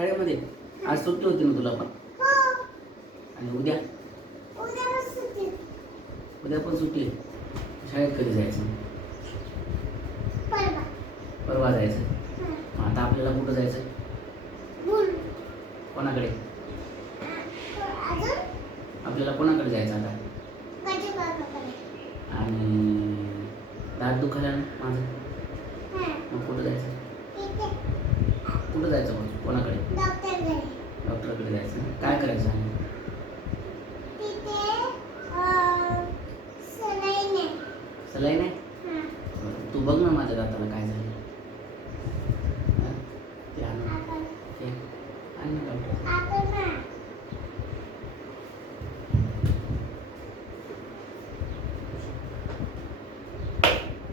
शाळेमध्ये आज सुट्टी होती ना तुला पण? आणि उद्या उद्या पण सुट्टी आहे. शाळेत कधी जायचं? परवा जायचं. मग आता आपल्याला कुठं जायचं? कोणाकडे? आपल्याला कोणाकडे जायचं आता? आणि दात दुखायला ना माझं, मग कुठं जायचं? कुठं जायचं मग? कोणाकडे? डॉक्टरकडे जायचं. काय करायचं आहे? सलाईन आहे? तू बघ ना माझ्या दाताला काय झालं. ते आण ना डॉक्टर.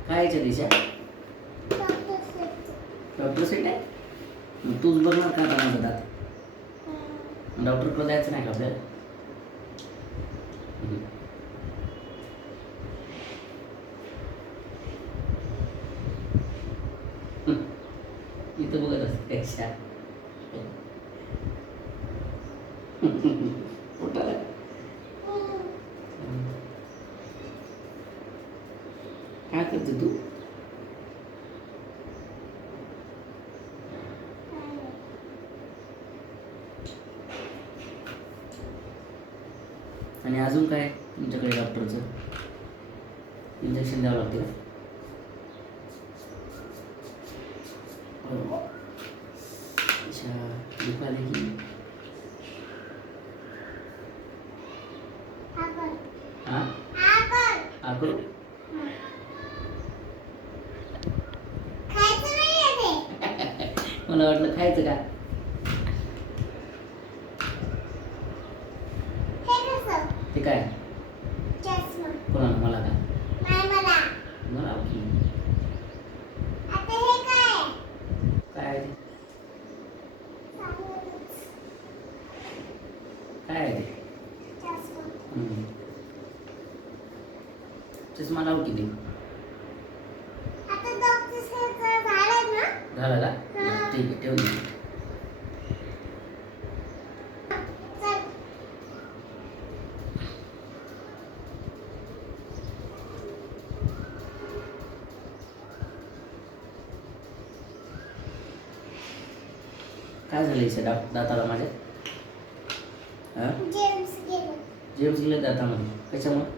काय याच्या दिशा? डॉक्टर सेट आहे? मग तूच बघणार का आता माझा दात? डॉक्टरकडे जायचं नाही का आपल्याला? इथं बघत असते त्याच्या पोटाला. काय करते तू? आणि अजून काय तुमच्याकडे डॉक्टरचं इंजेक्शन द्यावं लागते का? अच्छा, दुखाले की हां आपण मला वाटलं खायचं का? ते काय? कोणाला? मला का? मला की काय आहे ते? काय आहे ते? चष्मा लावू की ते? झालं का? ठीक आहे, ठेवून दे. काय झालं इथे दाताला माझ्या? जेम्स गेले दातामध्ये. कशामुळे?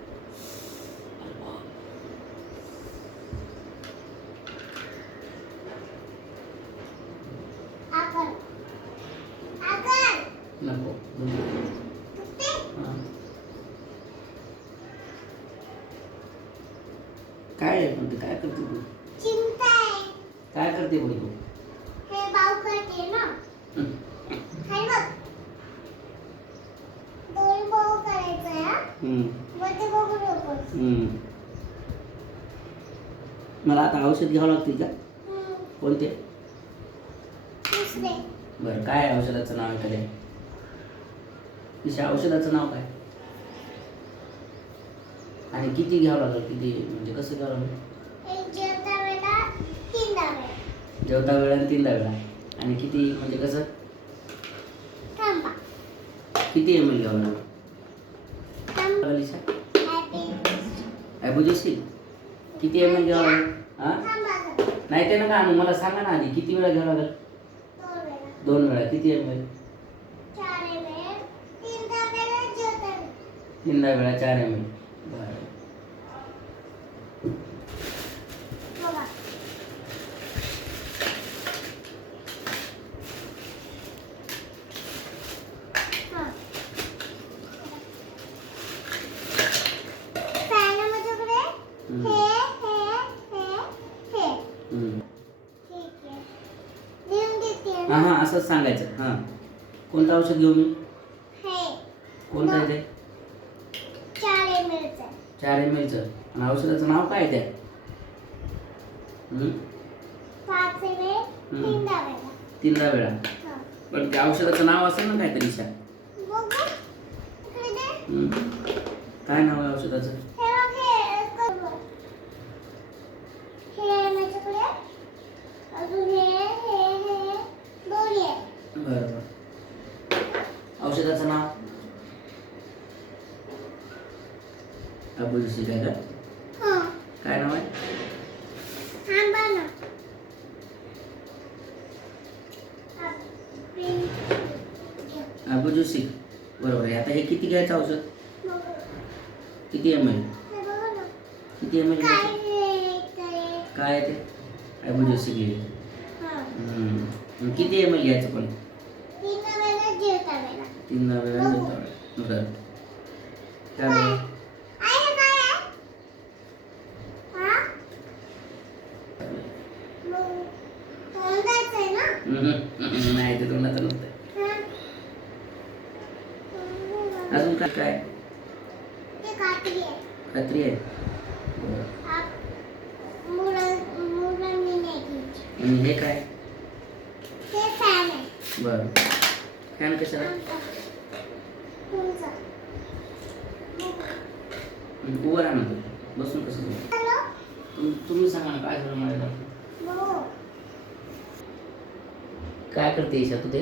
नको. काय आहे पण ते? काय करते तू? काय करते बोल तू? मला आता औषध घ्यावं लागतील का? कोणते? बरं, काय आहे औषधाचं नाव? एखाद्या तिच्या औषधाचं नाव काय? आणि किती घ्यावं लागेल? किती म्हणजे कसं घ्यावं लागेल? जेवता वेळा आणि 3दा वेळा. आणि किती म्हणजे कसं? किती ml घ्यावं लागेल? ॲबुजेसिल किती ml घ्यावं लागेल? नाही ते नका आणू, मला सांगा ना आधी किती वेळा घ्यावं लागेल? 2 वेळा. किती ml? 3दा वेळा 4 ml. बरं. हां असंच सांगायचं. हां, कोणतं औषध घेऊ मी? कोणतं आहे ते? 4 ml. आणि औषधाचं नाव काय आहे त्या? 3दा वेळा. पण त्या औषधाचं नाव असेल ना काहीतरी? काय नाव आहे औषधाचं? बरं. औषधाचं नाव अबुलसिक आहे का? काय नाव आहे? अबुलसिक. बरोबर आहे. आता हे किती घ्यायचं औषध? किती ml? किती ml घ्यायचं? काय आहे ते? अबुलसिक घ्यायचं. किती ml घ्यायचं पण? 3 वेळा जेवता. बरं. काय बरं? नाही ते तोंडाचं नसतं. अजून काय काय? खात्री आहे. बरं. आणि हे काय? बरं. फॅन कशाला? उभं राहा ना तू. बसून कसं तुम्ही सांगा ना काय झालं मला. काय करते ईशा तू ते?